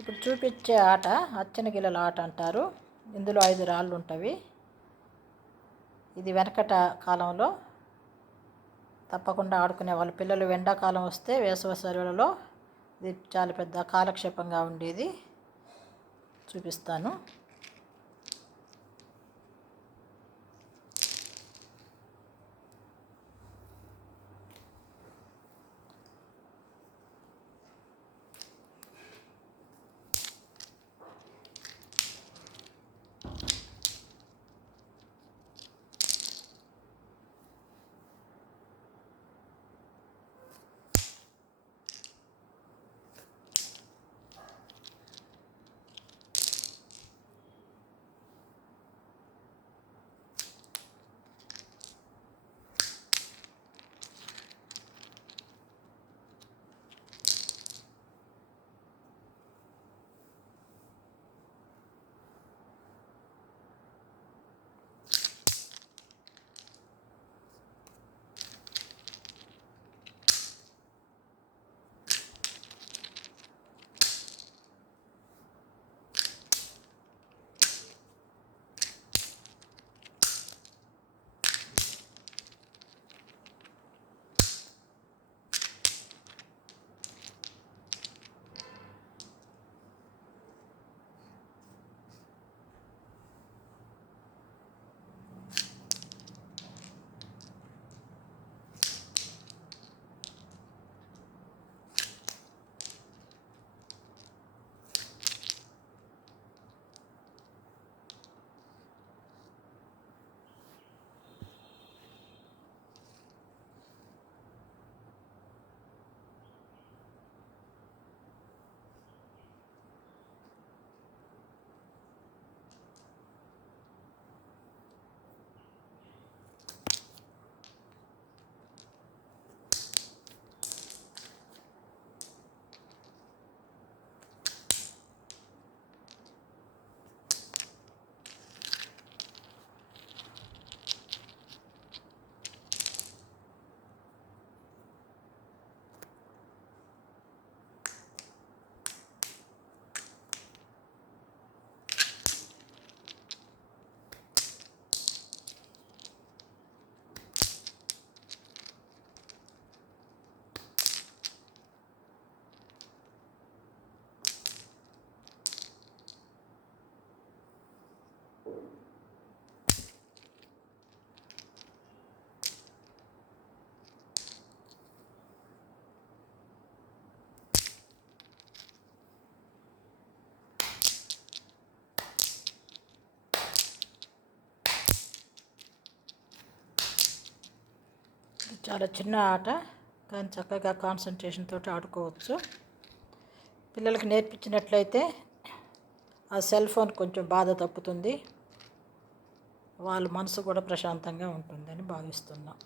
ఇప్పుడు చూపించే ఆట అచ్చన గిల్లల ఆట అంటారు. ఇందులో 5 రాళ్ళు ఉంటవి. ఇది వెనకట కాలంలో తప్పకుండా ఆడుకునే వాళ్ళు. పిల్లలు ఎండాకాలం వస్తే వేసవి సెలవులలో ఇది చాలా పెద్ద కాలక్షేపంగా ఉండేది. చూపిస్తాను. చాలా చిన్న ఆట, కానీ చక్కగా కాన్సన్ట్రేషన్ తోటి ఆడుకోవచ్చు. పిల్లలకి నేర్పించినట్లయితే ఆ సెల్ ఫోన్ కొంచెం బాధ తప్పుతుంది. వాళ్ళ మనసు కూడా ప్రశాంతంగా ఉంటుందని భావిస్తున్నాం.